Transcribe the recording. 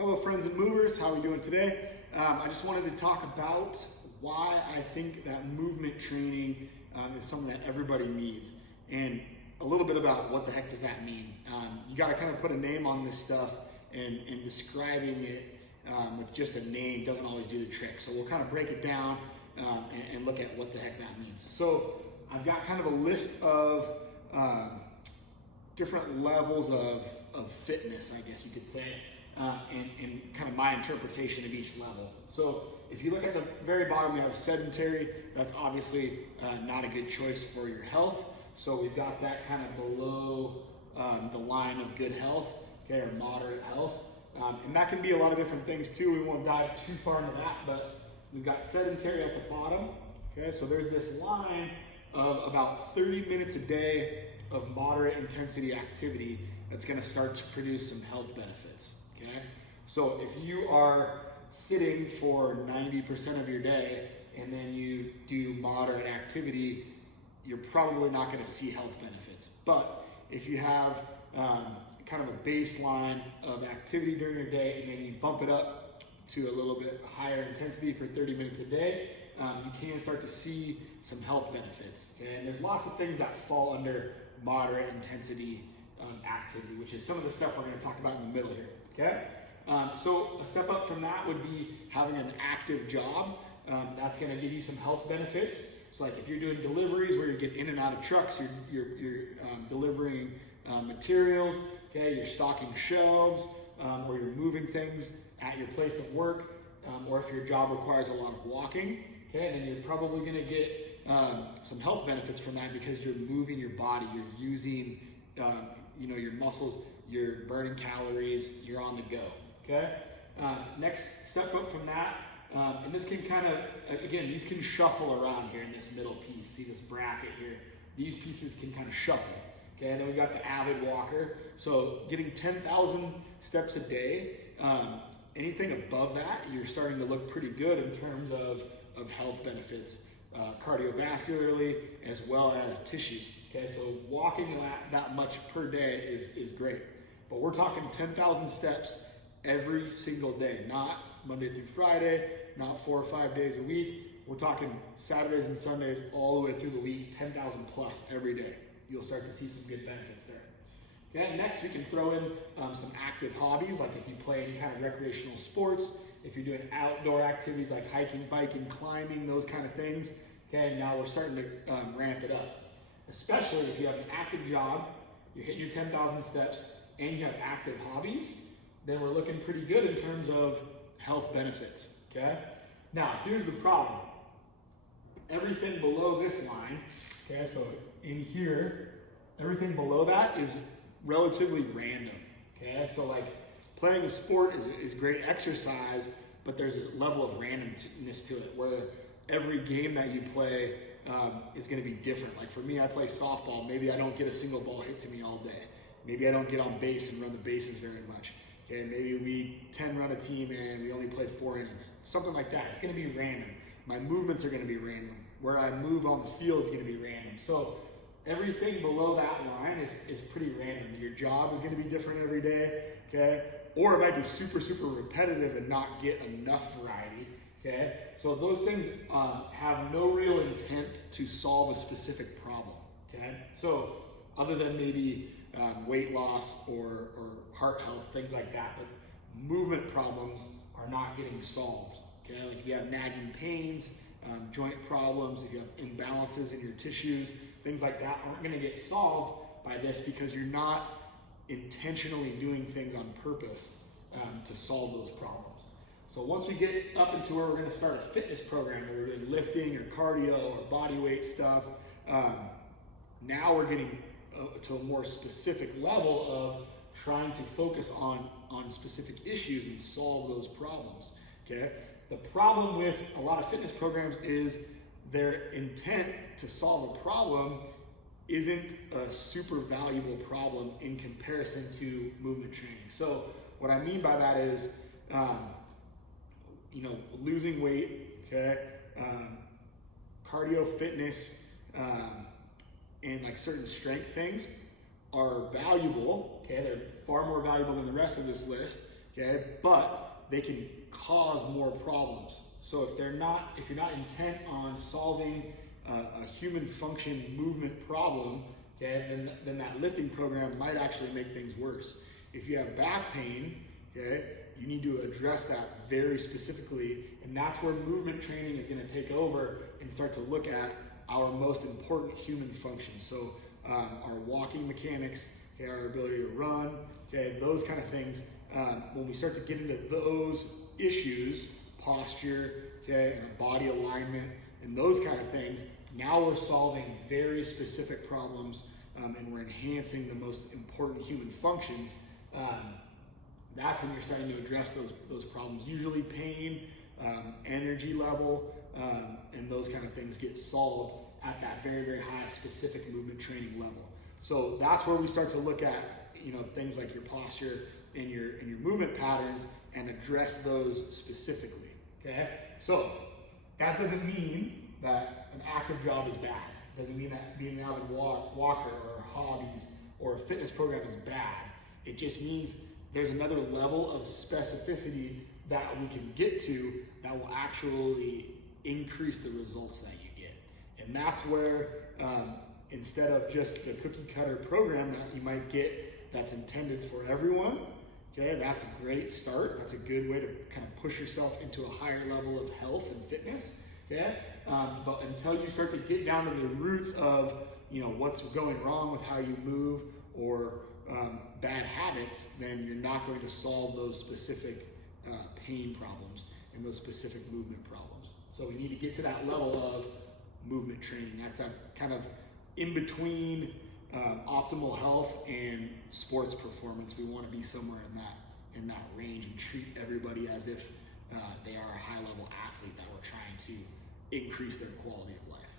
Hello friends and movers, how are we doing today? I just wanted to talk about why I think that movement training is something that everybody needs, and a little bit about what the heck does that mean. You got to kind of put a name on this stuff, and describing it with just a name doesn't always do the trick. So we'll kind of break it down and look at what the heck that means. So I've got kind of a list of different levels of fitness, I guess you could say, and kind of my interpretation of each level. So if you look at the very bottom, we have sedentary. That's obviously not a good choice for your health. So we've got that kind of below the line of good health, okay, or moderate health. And that can be a lot of different things too. We won't dive too far into that, but we've got sedentary at the bottom. Okay, so there's this line of about 30 minutes a day of moderate intensity activity that's going to start to produce some health benefits. Okay, so if you are sitting for 90% of your day and then you do moderate activity, you're probably not going to see health benefits. But if you have kind of a baseline of activity during your day and then you bump it up to a little bit higher intensity for 30 minutes a day, you can start to see some health benefits. And there's lots of things that fall under moderate intensity activity, which is some of the stuff we're going to talk about in the middle here. Okay, so a step up from that would be having an active job. That's going to give you some health benefits. So like if you're doing deliveries where you get in and out of trucks, you're delivering materials, okay, you're stocking shelves, or you're moving things at your place of work, or if your job requires a lot of walking, okay, then you're probably going to get some health benefits from that because you're moving your body, you're using your muscles, you're burning calories, you're on the go. Okay. Next step up from that, and this can kind of, again, these can shuffle around here in this middle piece. See this bracket here? These pieces can kind of shuffle. Okay, and then we've got the avid walker. So getting 10,000 steps a day, anything above that, you're starting to look pretty good in terms of health benefits, cardiovascularly as well as tissues. Okay, so walking that much per day is great. But we're talking 10,000 steps every single day, not Monday through Friday, not 4 or 5 days a week. We're talking Saturdays and Sundays all the way through the week, 10,000 plus every day. You'll start to see some good benefits there. Okay, next we can throw in some active hobbies, like if you play any kind of recreational sports, if you're doing outdoor activities like hiking, biking, climbing, those kind of things. Okay, now we're starting to ramp it up. Especially if you have an active job, you're hitting your 10,000 steps, and you have active hobbies, then we're looking pretty good in terms of health benefits, okay? Now, here's the problem. Everything below this line, okay, so in here, everything below that is relatively random, okay? So like playing a sport is great exercise, but there's this level of randomness to it where every game that you play is going to be different. Like for me, I play softball. Maybe I don't get a single ball hit to me all day. Maybe I don't get on base and run the bases very much. Okay, maybe we 10 run a team and we only play 4 innings. Something like that. It's going to be random. My movements are going to be random. Where I move on the field is going to be random. So everything below that line is pretty random. Your job is going to be different every day. Okay, or it might be super, super repetitive and not get enough variety. Okay, so those things have no real intent to solve a specific problem. Okay, so other than maybe weight loss or heart health, things like that, but movement problems are not getting solved. Okay, like if you have nagging pains, joint problems, if you have imbalances in your tissues, things like that aren't going to get solved by this because you're not intentionally doing things on purpose to solve those problems. So once we get up into where we're going to start a fitness program where we're doing lifting or cardio or body weight stuff, now we're getting to a more specific level of trying to focus on specific issues and solve those problems. Okay. The problem with a lot of fitness programs is their intent to solve a problem isn't a super valuable problem in comparison to movement training. So what I mean by that is, losing weight, okay, cardio, fitness, and like certain strength things are valuable, okay, they're far more valuable than the rest of this list, okay? But they can cause more problems. So if you're not intent on solving a human function movement problem, okay, then that lifting program might actually make things worse. If you have back pain, okay, you need to address that very specifically, and that's where movement training is going to take over and start to look at our most important human functions. So our walking mechanics, okay, our ability to run, okay, those kind of things. When we start to get into those issues, posture, okay, and body alignment, and those kind of things, now we're solving very specific problems, and we're enhancing the most important human functions. That's when you're starting to address those problems. Usually pain, energy level, and those kind of things get solved at that very, very high specific movement training level. So that's where we start to look at, things like your posture and your movement patterns and address those specifically, okay? So that doesn't mean that an active job is bad. It doesn't mean that being an avid walker or hobbies or a fitness program is bad. It just means there's another level of specificity that we can get to that will actually increase the results that you get. And that's where, instead of just the cookie cutter program that you might get that's intended for everyone, okay, that's a great start. That's a good way to kind of push yourself into a higher level of health and fitness, okay? But until you start to get down to the roots of, what's going wrong with how you move or bad habits, then you're not going to solve those specific pain problems and those specific movement problems. So we need to get to that level of movement training. That's a kind of in between optimal health and sports performance. We want to be somewhere in that range and treat everybody as if they are a high level athlete that we're trying to increase their quality of life.